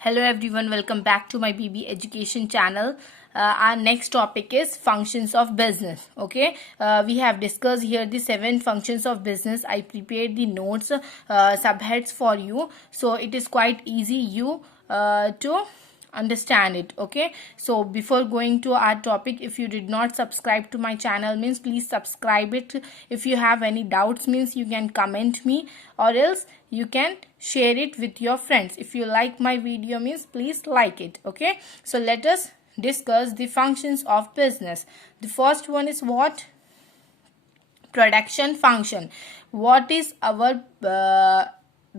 Hello everyone, welcome back to my BB Education channel. Our next topic is functions of business. Okay, we have discussed here the 7 functions of business. I prepared the notes, subheads for you, so it is quite easy you to understand it. Okay, so before going to our topic, if you did not subscribe to my channel, means please subscribe it. If you have any doubts, means you can comment me, or else you can share it with your friends. If you like my video, means please like it. Okay, so let us discuss the functions of business. The first one is what? Production function. What is our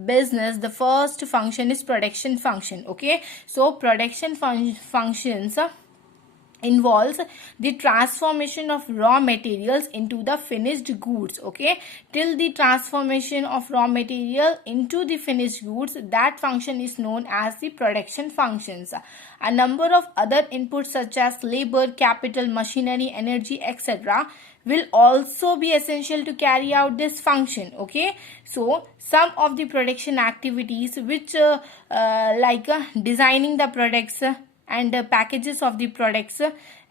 business? The first function is production function. Okay, so production functions involves the transformation of raw materials into the finished goods. Okay, till the transformation of raw material into the finished goods, that function is known as the production functions. A number of other inputs such as labor, capital, machinery, energy, etc. will also be essential to carry out this function. Okay, so some of the production activities which like designing the products, and packages of the products,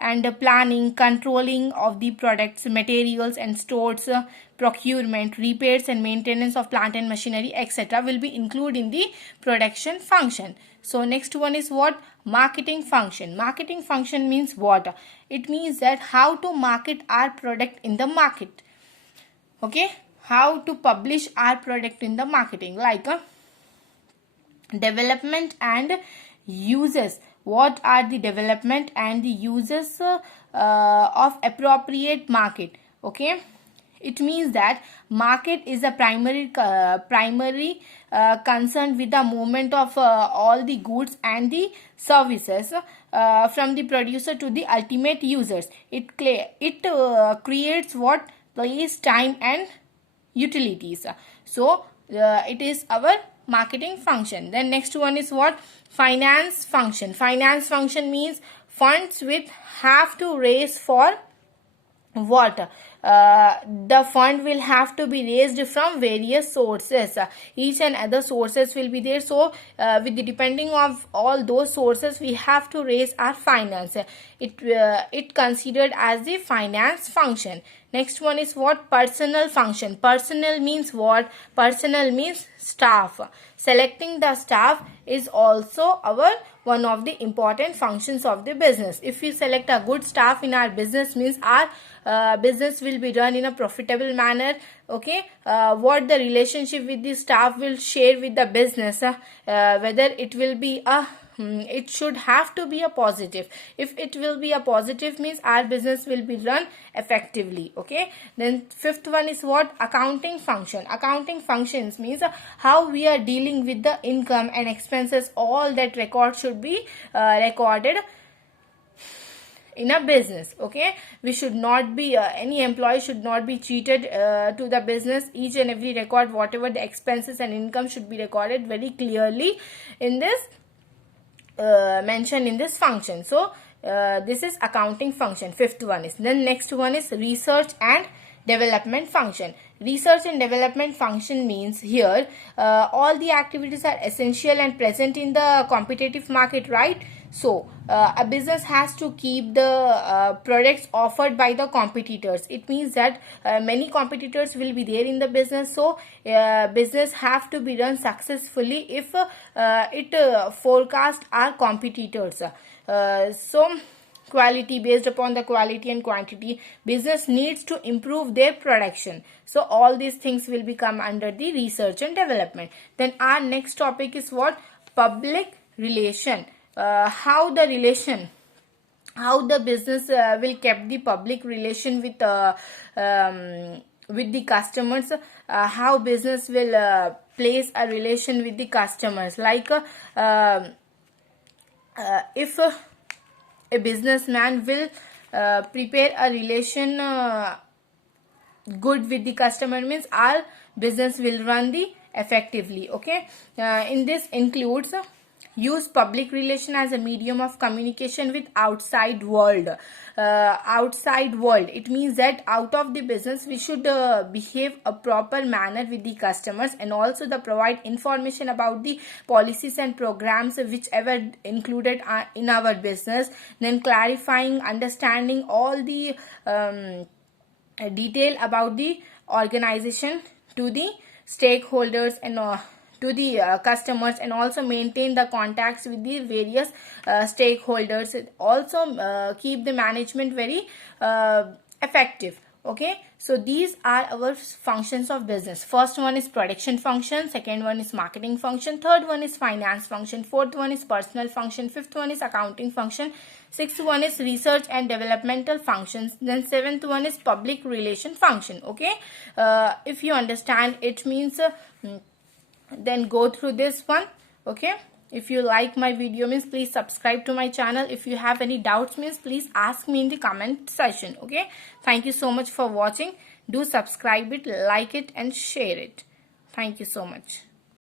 and planning, controlling of the products, materials and stores, procurement, repairs and maintenance of plant and machinery, etc. will be included in the production function. So next one is what? Marketing function. Marketing function means what? It means that how to market our product in the market. Okay, how to publish our product in the marketing, like development and uses. What are the development and the uses of appropriate market? Okay, it means that market is a primary concern with the movement of all the goods and the services from the producer to the ultimate users. It creates what? Place, time and utilities. So it is our marketing function. Then next one is what? Finance function. Finance function means funds which have to raise for what? The fund will have to be raised from various sources. Each and other sources will be there, so with the depending of all those sources, we have to raise our finance. It considered as the finance function. Next one is what? Personnel function. Personnel means what? Personnel means staff. Selecting the staff is also our one of the important functions of the business. If we select a good staff in our business, means our business will be run in a profitable manner. Okay, what the relationship with the staff will share with the business, whether it will be a it should have to be a positive. If it will be a positive, means our business will be run effectively. Okay, then fifth one is what? Accounting function. Accounting functions means how we are dealing with the income and expenses. All that record should be recorded in a business. Okay, we should not be any employee should not be cheated to the business. Each and every record, whatever the expenses and income, should be recorded very clearly in this mentioned in this function. So this is accounting function. Fifth one is. Then next one is research and development function. Research and development function means here all the activities are essential and present in the competitive market, right? So a business has to keep the products offered by the competitors. It means that many competitors will be there in the business, so business have to be run successfully if it forecast our competitors. So quality, based upon the quality and quantity, business needs to improve their production. So all these things will become under the research and development. Then our next topic is what? Public relation. How the business will keep the public relation with the customers. How business will place a relation with the customers, like if a businessman will prepare a relation good with the customer, means our business will run the effectively. Okay, in this includes use public relation as a medium of communication with outside world. It means that out of the business we should behave a proper manner with the customers, and also the provide information about the policies and programs whichever included in our business, then clarifying, understanding all the detail about the organization to the stakeholders and to the customers, and also maintain the contacts with the various stakeholders. It also keep the management very effective. Okay, so these are our functions of business. First one is production function, second one is marketing function, third one is finance function, fourth one is personal function, fifth one is accounting function, sixth one is research and developmental functions, then seventh one is public relation function. Okay, if you understand it means then go through this one. Okay, if you like my video means please subscribe to my channel. If you have any doubts means please ask me in the comment section. Okay, thank you so much for watching. Do subscribe it, like it and share it. Thank you so much.